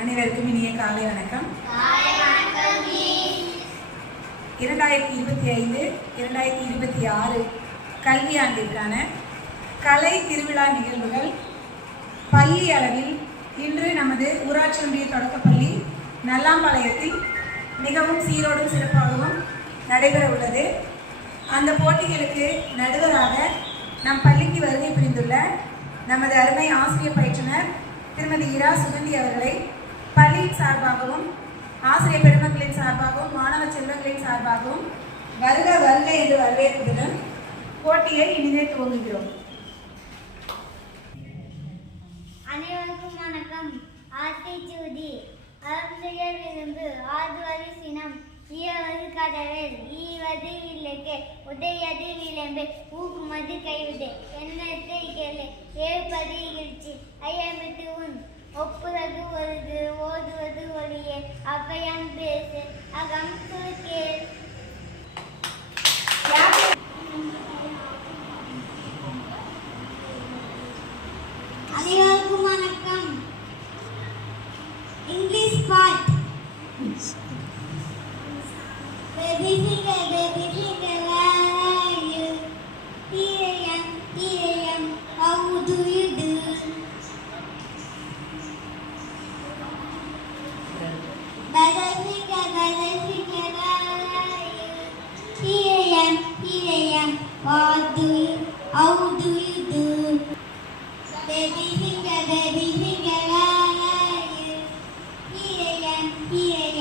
அனைவருக்கும் இனிய காலை வணக்கம். 2025-2026 கல்வியாண்டிற்கான கலை திருவிழா நிகழ்வுகள் பள்ளி அளவில் இன்று நமது ஊராட்சி ஒன்றிய தொடக்கப்பள்ளி நல்லாம்பாளையத்தில் மிகவும் சீரோடும் சிறப்பாகவும் நடைபெற உள்ளது. அந்த போட்டிகளுக்கு நடுவராக நம் பள்ளிக்கு வருகை புரிந்துள்ள நமது அருமை ஆசிரியர் பயிற்றுனர் திருமதி இரா சுகந்தி அவர்களை பள்ளியின் சார்பாகவும் ஆசிரியர் பெருமக்களின் சார்பாகவும் மாணவ செல்வங்களின் சார்பாகவும் வருக வருக என்று வரவேற்பதுடன் போட்டியை இனிதே துவங்குகிறோம். அனைவருக்கும் வணக்கம். ஆத்திச்சூடி அருள்செய்ய விரும்பு ஆதுவது சினம் ஈவது கடவேல் ஈவது விளக்கு உடையது விளம்பு ஊக்குமது கைவிடு எண்ணத்தை கேளு ஏற்பது இகழ்ச்சி ஐயமிட்டு உன் ஒப்புறது ஒருது ஓதுவது ஒளியே அபயம் பேசு அகம் கேள். அனைவருக்கும் வணக்கம். English part. Baby finger, where are you? Here I am, how do you do? Brother finger, where are you? Here I am, how do you do? Baby finger, where are you? Here I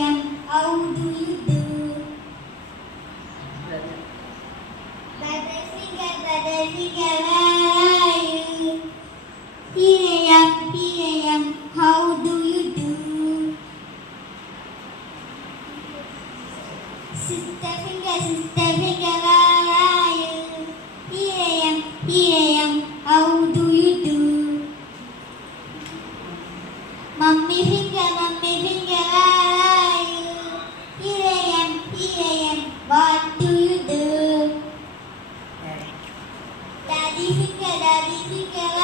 am, how do you do? Brother finger, where are you? Here I am, how do you do? Sister finger, where are you? Here I am, how do you do? Mummy finger, where are you? Here I am, what do you do? Daddy finger, where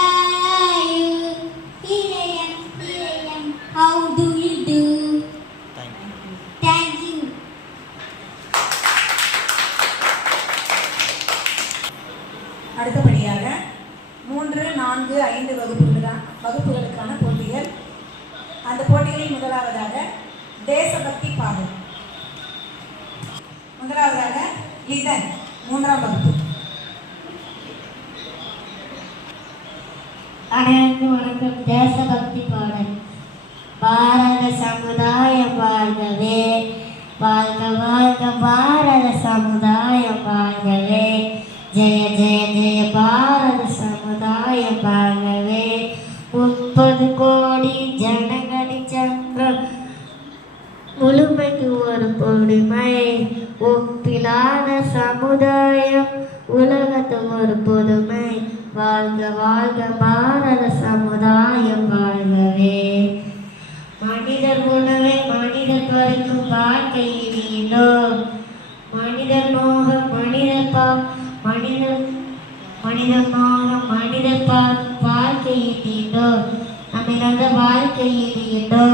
are you? Here I am, how do you do? Thank you. அடுத்தபடியாக 3, 4, 5 வகுப்புகளுக்கான போட்டிகள். அந்த போட்டிகளில் முதலாவதாக தேசபக்தி பாடல். முதலாவதாக லிதன் 3ஆம் வகுப்பு. அனைவருக்கும் வணக்கம். தேசபக்தி பாடல். பாரத சமுதாயம் வாழ்கவே, வாழ்க வாழ்க பாரத சமுதாயம் வாழ்கவே, ஜெய ஜெய ஜெய பாரத சமுதாயம் வாழ்கவே. 30 கோடி ஜனங்களின் சங்கம் முழுமைக்கு ஒரு பொறுமை, ஒப்பிலான சமுதாயம் உலகத்து ஒரு புதுமை, வாழ்க வாழ்க பாரத சமுதாயம் வாழ்கவே. மனிதர் உணவே மனிதர் பறிக்கும் வாழ்க்கை இனியோ, மனிதர் மோகம் மனிதர் மோகம் மனிதர் வாழ்க்கை இனியோ, நம்மிழந்த வாழ்க்கை இனியோ.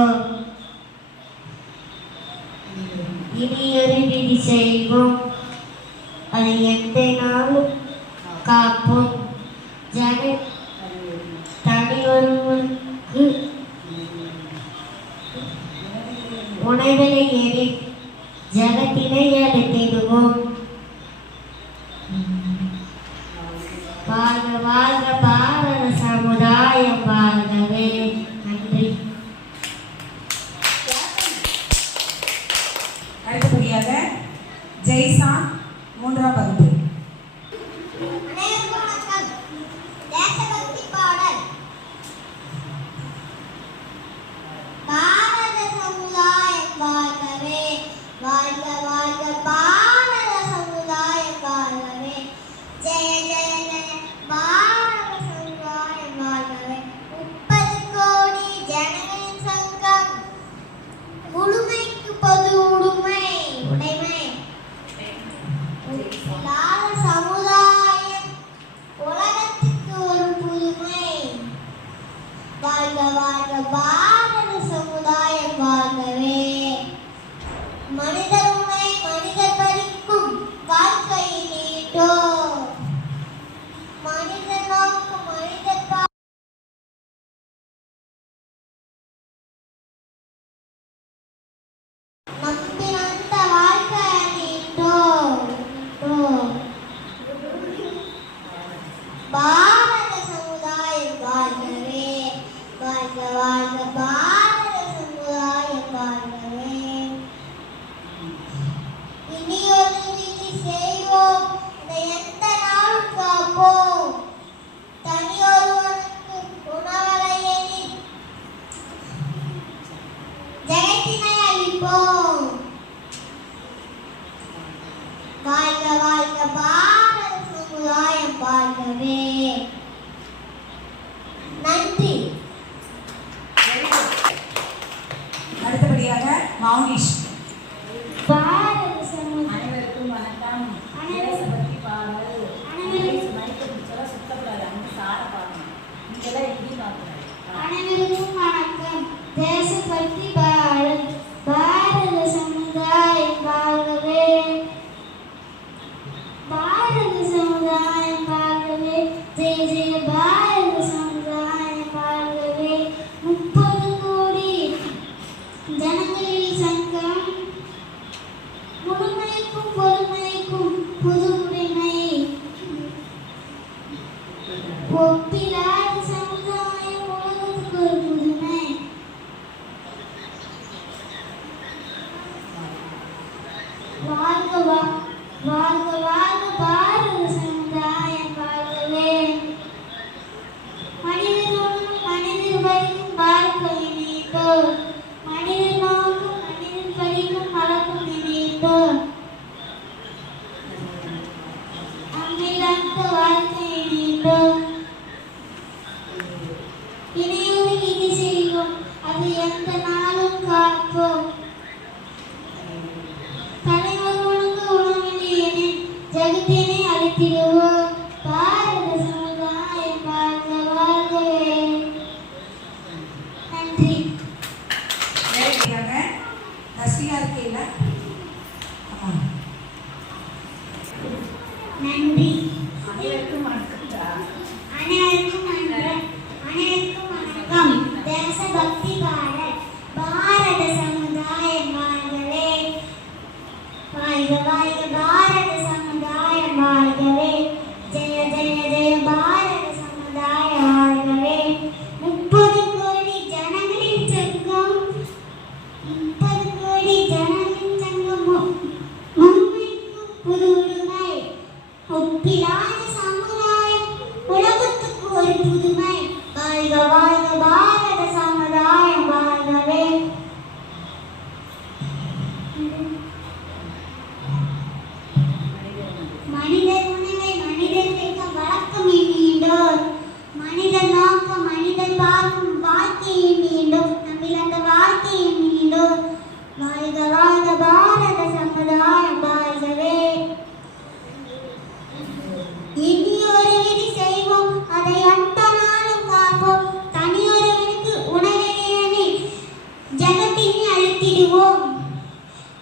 இனியொரு விதி செய்வோம், அதை எந்த நாளும் காப்போம். தனி ஒருவருக்கு உணவிலை ஏறி ஜகத்தினை அழைத்திடுவோம். வாழ்க வாழ்க பாரத சமுதாயம் வாழ்கவே. நன்றி. அடுத்தபடியாக ஜெய்சான் 3ஆம் வகுப்பு. அனைவருக்கும் வணக்கம். தேசபக்தி பாடல். பாரத சமுதாயம் வாழ்கவே, வாழ்க வாழ்க பாரத சமுதாயம் வாழ்கவே, ஜெய ஜெய ஜெய பாரத சமுதாயம் வாழ்கவே. 30 கோடி ஜனங்களின் சங்கம் முழுமைக்கு பொது உடைமை, சமுதாயம் உலகத்துக்கு ஒரு புதுமை, வாழ்க வாழ்க பாரத சமுதாயம் அளிப்போம். தனியொருவனுக்கு உணவளியேனி ஜெகத்தினை அளிப்போம். வாழ்க வாழ்க பாரத சமுதாயம் வாழ்கவே. நன்றி. அடுத்தபடியாக மௌனிஷ். பாரத சமுதாயம் அனைவருக்கும் வணக்கம். அனைவருக்கும் தேசபக்தி பாடல். அனைவருக்கும் மைக்க பிடிச்சா சுத்தப்படாது. அந்த சார பாடணும். நீங்களாம் எப்படி பார்க்கணும்? அனைவருக்கும் வணக்கம். தேசபக்தி பாடல். பாரத சமுதாயம் வாழ்கவே. பாரத சமுதாயம் வாழ்கவே. ஜெய ஜெய பாரத சமுதாயம் வாழ்கவே. 30 கோடி ஜனங்களில் சங்கம் முழுமைக்கும் பொறுமைக்கும் புது உரிமை ஒப்பிலாத சமுதாயம் உலகத்துக்கு ஒரு புதுமை. வாழ்க வாழ்க வாழ்க பாரத சமுதாயம் வாழ்கவே. மனிதனோடும் மனிதர் வரைக்கும் வாழ்க்கை நீண்டோம். மனிதர் நோக்கும் மனிதர் பறிக்கும் வழக்கம் நீண்டோம். அம்மிழந்த வாழ்க்கை நீண்டோம். இணையோடு இது செய்வோம், அது எந்த நாளும் காப்போம். தலைவர்களுக்கு உணவில்லை ஜகத்தினை அளித்திடுவோம். பாரத சமுதாயம் வாழ்க வாழ்கவே. நன்றி. நேரடியாக தஸ்மியா இருக்கீல்ல? ஆமாம். நன்றி. அனைவருக்கும் வணக்கம்டா. அனைவருக்கும் வணக்கம். அனைவருக்கும் வணக்கம். தேசபக்தி பாடல். பாரத சமுதாயம் வாழ்கவே. வாழ்க வாழ்க பாரத சமுதாயம் வாழ்கவே. ஜெய ஜெய ஜெய பாரத சமுதாயம் வாழ்கவே. 30 கோடி ஜனங்களின் சங்கம் 30 கோடி ஜனங்களின் சங்கம் முழுமைக்கும் புது உரிமை ஒப்பிலாத சமுதாயம் உலகத்துக்கு ஒரு புதுமை. வாழ்க வாழ்க பாரத சமுதாயம் வாழ்கவே. மனிதர் உணவை மனிதர் கேட்க வழக்கம் நீண்டோர். மனிதர் நோக்க மனிதர் பார்க்கும் வாழ்க்கையை மீண்டும் நம்மில் அந்த வாழ்க்கையை மீண்டும். வாழ்க வாழ்க பாரத சமுதாயம் வாழ்கவே. இனியொரு விதி செய்வோம், அதை அந்த நாளும் காப்போம். தனியொருவனுக்கு உணவினை ஜகத்தினை அளித்திடுவோம்.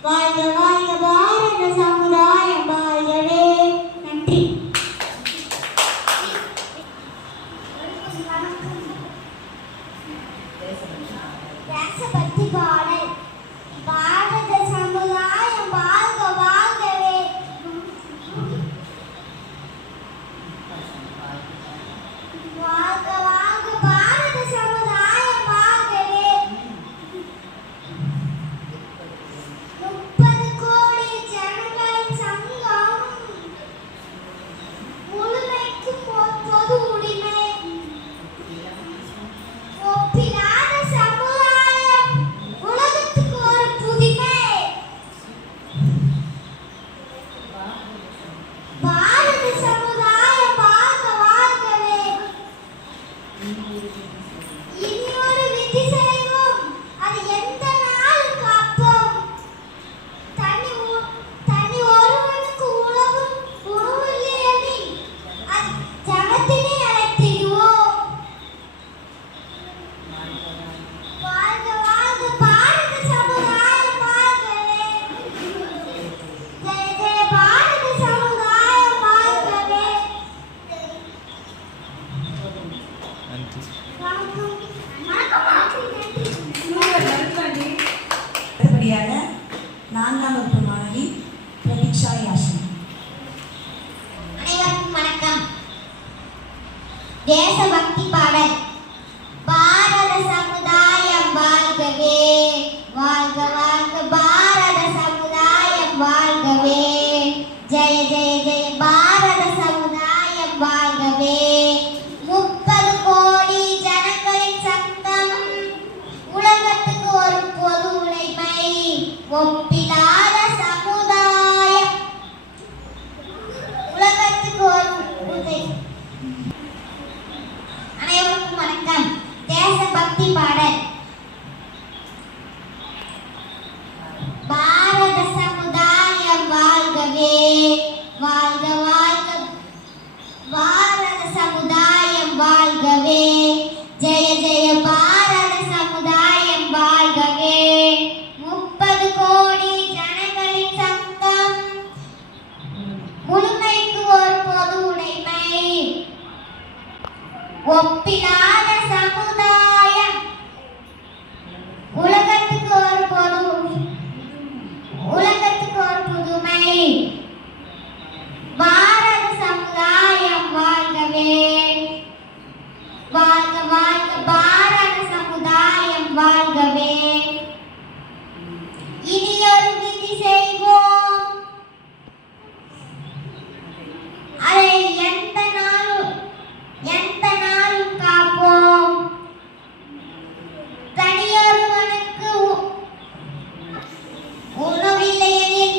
வாழ்க வாழ்க பாரத சமுதாயம் வாழ்கவே. நன்றி. தேசபக்தி பாடல். பாரத சமுதாயம் வாழ்க வாழ்கவே. வாழ்க வாழ்க பாரத சமுதாயம் வாழ்கவே. 30 கோடி ஜனங்களின் சங்கம் முழுமைக்கும் பொது உரிமை ஒப்பிலாத சமுதாயம் உலகத்துக்கு ஒரு புதுமை. பாரத சமுதாயம் வாழ்க வாழ்கவே. இனியொரு விதி செய்வோம், அது எந்த நாளும் காப்போம். தனி ஒருவனுக்கு உணவில்லை அது ஜகத்தினை அழைத்திடுவோம். வாழ்க வாழ்க பாரத சமுதாயம் வாழ்கவே. ஜெய ஜெய பாரத சமுதாயம் வாழ்கவே. வணக்கம். அடுத்தபடியாக 4ஆம் வகுப்பு மாணவி பிரதீக்ஷா யாஷினி. அனைவருக்கும் வணக்கம். தேசபக்தி பாடல். பாரத சமுதாயம் வாழ்கவே. வாழ்க வாழ்க பாரத சமுதாயம் வாழ்கவே. ஜெய ஜெய ஜெய பாரத சமுதாயம் வாழ்க பாடல். பாரத சமுதாயம் வாழ்கவே, வாழ்க வாழ்க பாரத சமுதாயம் வாழ்கவே, ஜெய ஜெய பாரத சமுதாயம் வாழ்கவே. 30 கோடி ஜனங்களின் சங்கம், முழுமைக்கு ஒரு பொது உடைமை, ஒப்பிலாத சமுதாயம், உலகத்துக்கு ஒரு பொது உலகத்துக்கு ஒரு புதுமை. பாரத சமுதாயம் வாழ்கவே, வாழ்க வாழ்க பாரத சமுதாயம் வாழ்கவே. இனியொரு விதி செய்வோம், அதை எந்த நாளும் காப்போம். தனியொருவனுக்கு உணவில்லையெனில்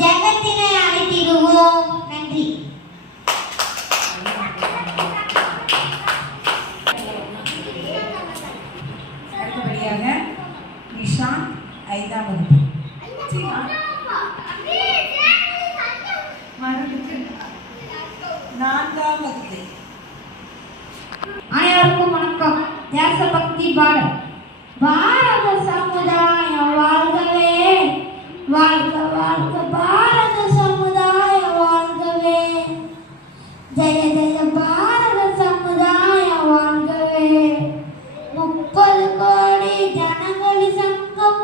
ஜகத்தினை அழைத்திடுவோம். நன்றி. அடுத்தபடியாக நிஷாந்த் 5ஆம் வகுப்பு. நான்காம் வகுப்பு. அனைவருக்கும் வணக்கம். தேசபக்தி பாடல். பாரத சமுதாயம் வாழ்கவே, வாழ்க வாழ்க பாரத சமுதாயம் வாழ்கவே, ஜெய ஜெய பாரத சமுதாயம் வாழ்கவே. 30 கோடி ஜனங்களின் சங்கம்,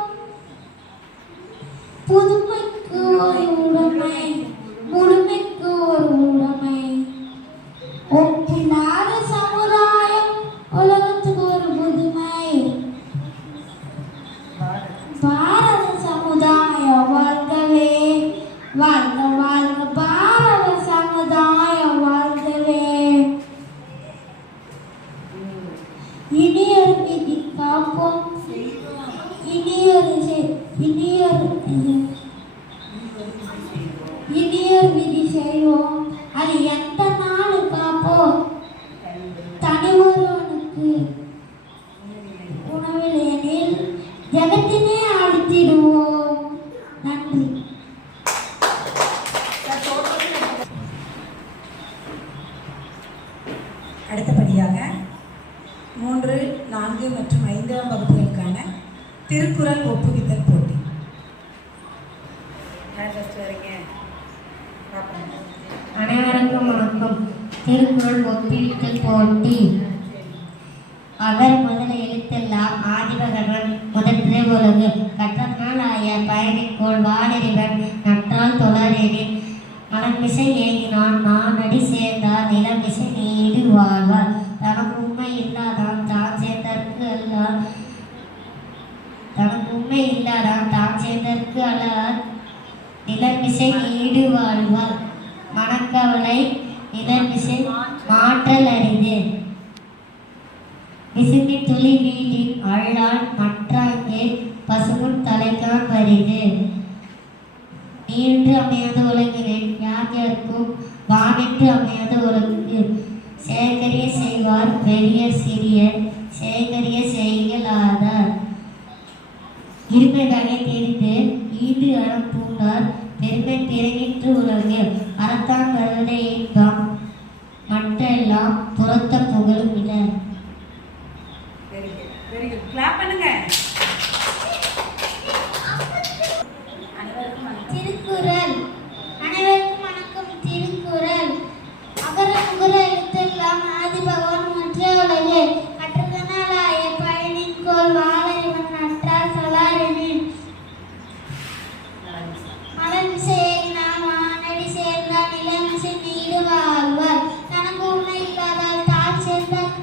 புதுமைக்கு ஒரு உடைமை, முழுமைக்கு ஒரு உடைமை, ஒப்பில்லாத சமுதாயம், உலகத்துக்கு ஒரு புதுமை. பாரத சமுதாயம் வாழ்கவே, வாழ்க வாழ்க பாரத சமுதாயம் வாழ்கவே. இனியொரு விதி காப்போம், இனியொரு விதி செய்வோம், அது எந்த நாள் காப்போம். தனி ஒருவனுக்கு உணவில்லையெனில் ஜகத்தினை அழித்திடுவோம். நன்றி. அடுத்தபடியாக 3, 4 மற்றும் 5ஆம் வகுப்புகளுக்கான திருக்குறள் ஒப்புவித்தல் போட்டி. அனைவருக்கும் வணக்கம். திருக்குறள் ஒப்புவித்தல் போட்டி. அவர் முதல எழுத்தெல்லாம் ஆதிபகவன் முதற்றே உலகு கற்றனால் ஆய பயணிக்கோள் வாழறிவன் நற்றால் தொடரெனின் மனமிசை ஏகினான் நானடி சேர்ந்தார் நிலமிசை நீடு வாழ்வார். தனக்கு உண்மை இல்லாதான் தான் சேர்ந்தற்கு அல்லார், தனக்கு உண்மை இல்லாதான் தான் சேர்ந்தற்கு அல்லார் நிலமிசை நீடு வாழ்வார். மனக்கவலை நிலமிசை மாற்றல் அரிது, விசும்பி துளி வீட்டின் அள்ளால் மற்றாங்கே பசுமுன் தலைக்கான் வரிது. நீன்று அமையாத உலகினில் யாருக்கும் வானென்று அமையாத உலகு. சேகரிய செய்வார் பெரியர் சிறியர், சேகரிய செய்கலாதார். இருமை வகை தெரிந்து ஈடு அறம் பூண்டார், பெருமை பிறகின்று உலகு. அறத்தான் வருவத இன்பம், மற்றெல்லாம் புறத்த புகழும் இட. Very good. கிளாப் பண்ணுங்க. திருக்குறள். அனைவருக்கும் வணக்கம். திருக்குறள். அகர உகர எழுத்தெல்லாம் ஆதி பகவான் ஒன்றே உலகு கற்றதனாலாய பயனின்கோள் வாழறிவன் நற்றால் சொல்லாரெனின் மலமிசை ஏகினான் வானடி சேர்ந்தார் நிலமிசை நீடு வாழ்வார். தனக்கு உண்மை இல்லாதால் தாழ் சேர்ந்தார்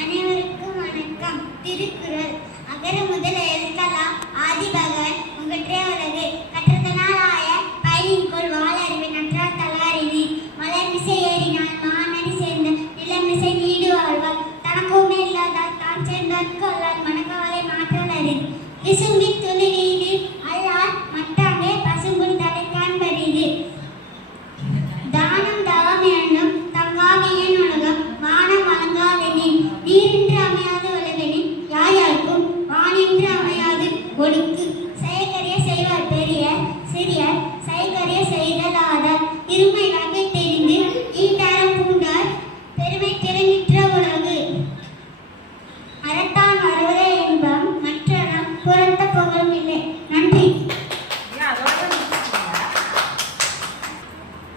அனைவருக்கும் வணக்கம். திருக்குறள். அகர முதல எழுத்தெல்லாம் ஆதிபகவன் முகற்றே உலகு. கற்றதனாலாய பயனின்கொள் வாளறிவு நற்றார் தலாரினி. மலர்மிசை ஏறினால் மானடி சேர்ந்த நிலமிசை நீடு வாழ்வார். தனக்குமே இல்லாதால் தான் சேர்ந்தார்க்கு அல்லால் மனக்கவலை மாற்றல் அறிது. விசும்பி துளி நீதி அல்லால் மற்றாங்கே பசும்புல் தலை காண்பரிது. தானம் தவம் என்னும் தங்காவியன் உலகம் வானம் வழங்காதெனின். நீரின்றி அமையாது உலகெனின் யாயாருக்கும் வானின்றி அமையாது ஒழுக்கு. செயற்கரிய செய்வார் பெரியர் சிறியர் செயற்கரிய செய்தல் ஆதார். இருமை வகை தெரிந்து ஈட்டாரம் பூண்டார் பெருமை திறனிற்ற உலகு. அறத்தான் வருவதே இன்பம் மற்றனம் புறத்த புகழும் இல்லை. நன்றி.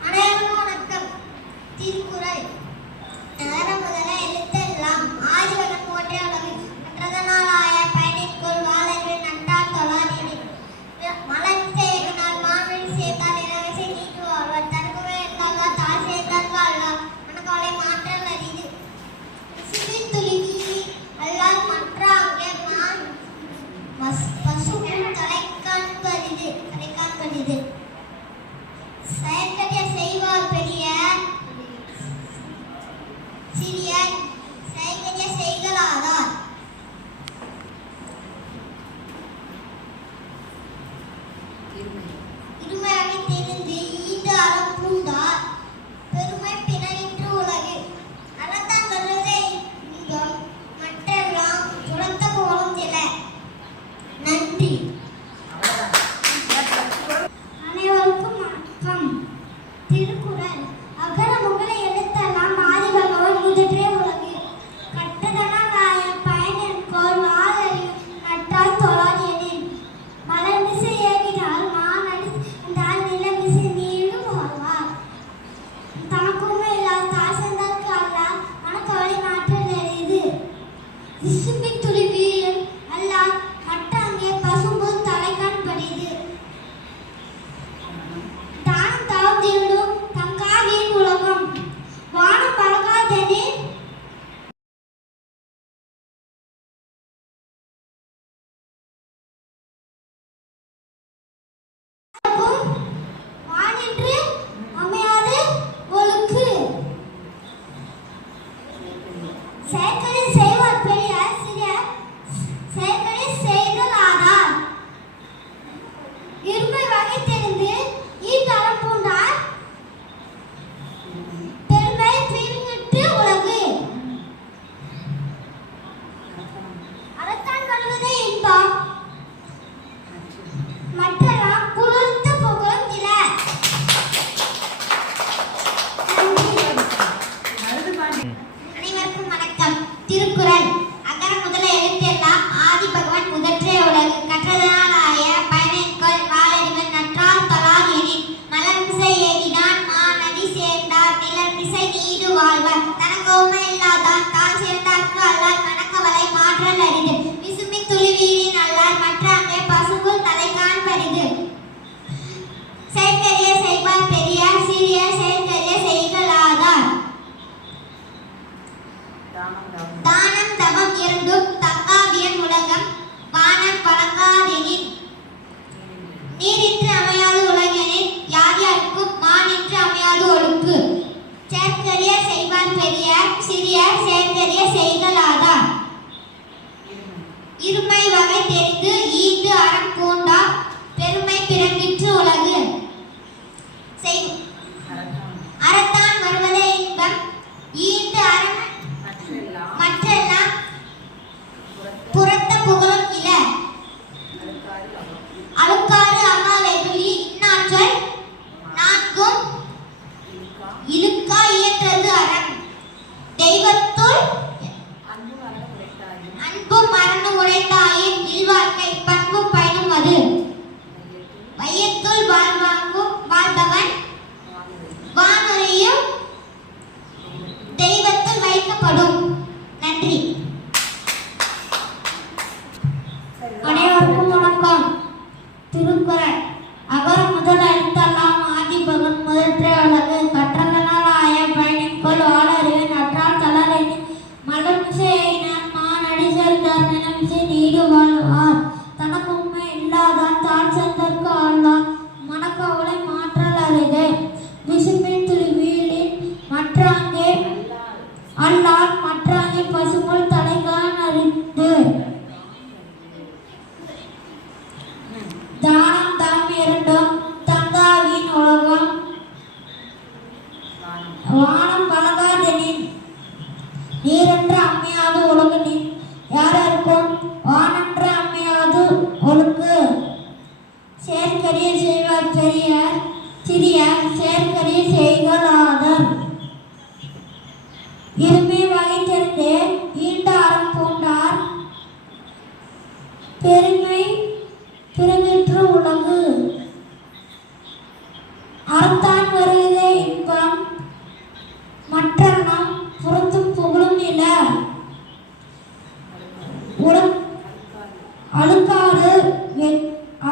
அனைவருக்கும் வணக்கம். திருக்குறள். அகர முதல எழுத்தெல்லாம் ஆதிபகவன் முகற்றே உலகு. கற்றதனாலாய பயனின்கொள் வாளறிவு நற்றார் தலாரினி. மலர்மிசை ஏறினால் மானடி சேர்ந்தார் நிலமிசை நீடு வாழ்வார். தனக்குமே இல்லாதார் தான் சேர்ந்தார்க்கு அல்லால் மனக்கவலை மாற்றல் அறிது. விசும்பின் துளி நீதி அல்லால் மற்றாங்கே பசும்புல் தலைக்காண்பரிது. செயற்கரிய செய்வார் பெரியர் சிறியர் செயற்கரிய செய்கலாதார். இருமையாக தெரிந்து ஈண்டு அறம் பூண்டார் பெருமை பிறனிற்று உலகு. அறத்தான் வருவதே இன்பம் மற்றெல்லாம் புறத்த புகழும் சில. நன்றி. அனைவருக்கும் வணக்கம். திருக்குறள். அகர முதல எழுத்தெல்லாம் ஆதிபகவன் முகற்றே உலகு. கற்றதனாலாய பயனின்கொள் வாளறிவு நற்றார் தலாரினின். மலர்மிசை ஏறினால் மானடி சேர்ந்தார் நிலமிசை நீடு வாழ்வார். தனக்குமே இல்லாதார் தான் சேர்ந்தார்க்கு அல்லால் மனக்கவலை மாற்றல் அறிது. விசும்பி துளி வீழும் அல்லால் மற்றாங்கே பசும்புல் தலைக்காண்பரிது. தானம் தவம் என்னும் தங்காவியன் உலகம் வானம் வழங்காதெனின். வானின்று அமையாது ஒழுக்கு. செயற்கரிய செய்வார் பெரியர் சிறியர் செயற்கரிய செய்தல் ஆதார். இருமை வகை தெரிந்து ஈட்டறம் பூண்டார் பெருமை பிறனிற்று உலகு. அறத்தான் வருவதே இன்பம் மற்றெல்லாம் புறத்த புகழும் சில. அனைவருக்கும் வணக்கம். திருக்குறள். அகர முதல எழுத்தெல்லாம் ஆதிபகவன் முகற்றே உலகு. கற்றதனாலாய பயனின்கொள் வாளறிவு நற்றார் தலாரினின். மலர்மிசை ஏறினான் மானடி சேர்ந்தார் நிலமிசை நீடு வாழ்வார். தனக்குமே இல்லாதார் தான் சேர்ந்தார்க்கு அல்லால் மனக்கவலை மாற்றல் அறிது. விசும்பி துளி வீழின் அல்லால் மற்றாங்கே பசும்புல் தலைக்காண்பரிது. செயற்கரிய செய்வார் பெரியர் சிறியர் செயற்கரிய செய்கலாதார். தானம் தவம் இரண்டும் தங்காவியன் உலகம் வானம் வழங்காதெனின். நீரின்றி அமையாது உலகெனின் யார்யாருக்கும் மானின்றி அமையாது ஒழுக்கு. செயற்கரிய செய்வார் பெரியர் சிறியர் செயற்கரிய செய்கலாதார். இருமை வகை தெரிந்து ஈண்டு அறம் பூண்டார் பெருமை பிறனிற்று உலகு. அறத்தான் வருவதே இன்பம் ஈண்டு அறம் மற்றெல்லாம் புறத்த புகழும் இல. அழுக்காறு அகாலை துளி இன்னாற்றல் நான்கும் இழுக்கா இயற்றது அறம். தெய்வத்துள் அன்பும் மரணம் உடைத்தாயின் இல்வாழ்க்கை பண்பும் பயனும் அது. வையத்துள் வாழ்பவன் வானுரையும் தெய்வத்தில் வைக்கப்படும். நன்றி. அனைவருக்கும் வணக்கம். திருக்குறள். அகர முதல எழுத்தெல்லாம் ஆதிபகவன் முகற்றே உலகு. கற்றதனாலாய பையன்கோள் வாழறிவன் நற்றால் தளரணி மலர்மிசையினர் மானடி செல்தார் நிலமிசை நீடு வாழ்வார் தனக்கு உண்மை இல்லாதான் தான் சென்றற்கு ஆழ்வார் மனக்கவலை மாற்றல் அருகே விசும்பின் துளி வீழின் மற்றாங்கே அல்லால் மற்றாங்கே பசுமுள் தலைகான் அறிந்து தானம் தாம் இரண்டும் தங்காவின் உலகம் வானம் வழங்காதெனின் நீரென்று அம்மையாது உலகனின் யாருக்கும் வானென்று அம்மையாது ஒழுக்கு சேர்க்கரிய செய்வார் பெரியார் சிறியார் சேர்க்கரிய செய்களாதர் இருமை வகை தெரிந்தே ஈண்ட அறம் பூண்டார் பெருமை பிறவிற்று உலகு அறத்தான் வருவதே இன்பம் மற்றனம் புறத்தும் புகழும் நில அழுக்காறு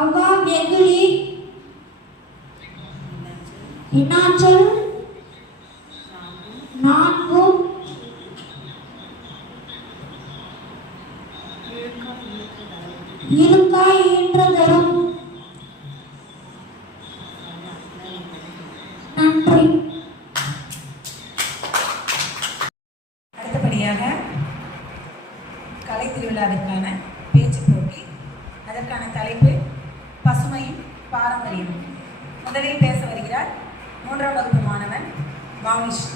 அவ்வா வெகுளி இன்னாச்சல் நான்கும் இழுக்காய் ஈன்றதரும் நன்றி. அடுத்தபடியாக கலை திருவிழாவிற்கான பேச்சு போட்டி. அதற்கான தலைப்பு பசுமையும் பாரம்பரியமும். முதலில் பேச வருகிறார் 3ஆம் வகுப்பு மாணவன் வாமிஷ்.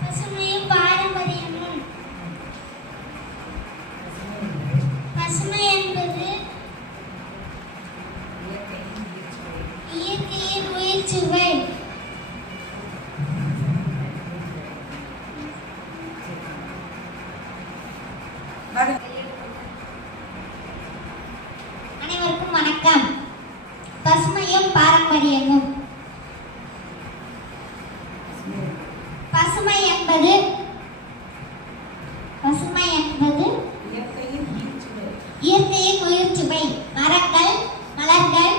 பசுமையும் பாரம்பரியமும். பசுமை என்பது இயற்கையின் உயிர் சுவை. அனைவருக்கும் வணக்கம். பசுமையும் பாரம்பரியமும். பசுமை என்பது இயற்கையின் உயிர் சுவை. மரங்கள், மலர்கள்,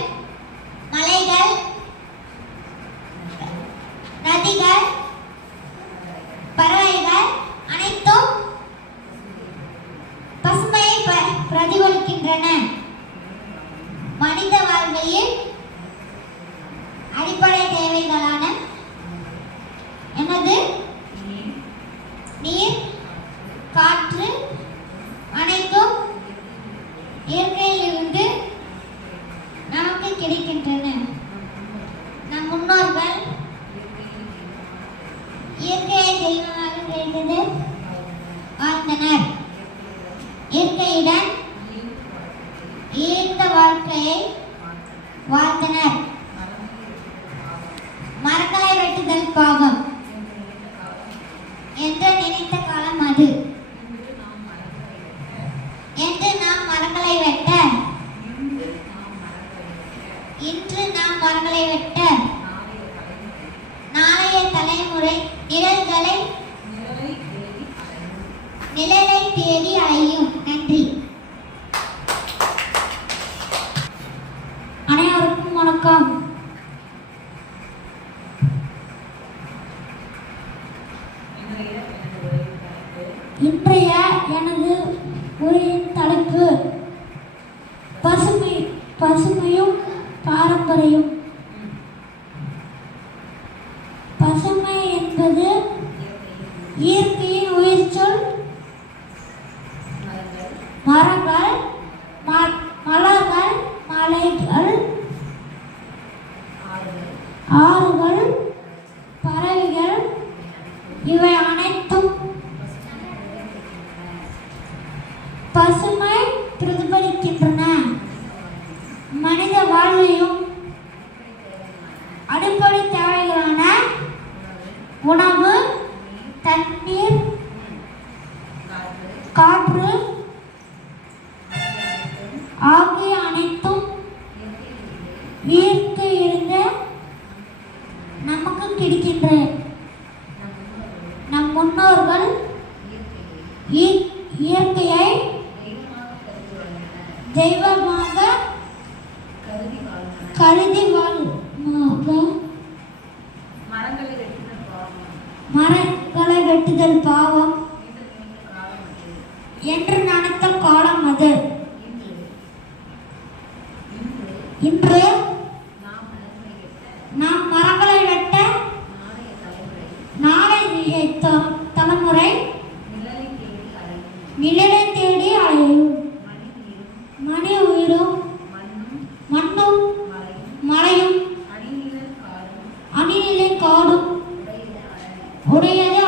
மலைகள், நதிகள், பறவைகள் அனைத்தும் பசுமையை பிரதிபலிக்கின்றன. மனித வாழ்க்கையில் அடிப்படை தேவைகளான எனது நீர், காற்று அனைத்தும் இயற்கையிலிருந்து நமக்கு கிடைக்கின்றன. நம் முன்னோர்கள் இயற்கையை தெய்வமாக கிடைத்தது வாழ்ந்தனர். இயற்கையுடன் ஈர்த்த வாழ்க்கையை வாழ்ந்தனர். மரங்களை வெட்டுதல் பாவம் என்று நினைத்த காலம் அது. என்று நாம் மரங்களை வெட்ட இன்று நாம் மரங்களை வெட்ட நாளைய தலைமுறை நிழலை தேடி அலையும். நன்றி. அனைவருக்கும் வணக்கம். இன்றைய எனது உரையின் தலைப்பு பசுமையும் பாரம்பரியம். பசுமை என்பது இயற்கையின் உயிர்ச்சொல். மரங்கள், மலர்கள், மலைகள், ஆறுகள், பறவைகள் இவை அனைத்தும் பசுமை பிரதிபலிக்கின்றன. மனித வாழ்வையும் அடிப்படை தேவைகளான உணவு, தண்ணீர், காற்று ஆகிய அனைத்தும் இயற்கையிலிருந்து நமக்கு கிடைக்கின்றன. நம் முன்னோர்கள் இயற்கையை தெய்வமாக கருதி கருதி மரங்களை வெட்டுதல் பாவம் மரங்களை வெட்டுதல் பாவம் என்று நினைத்த காலம் அது. இன்று நாம் மரங்களை வெட்ட நாளைய தலைமுறை நிழலை தேடி அலையும். மணி உயிரும் மண்ணும் மழையும் அணிநிலை காடும் உடையது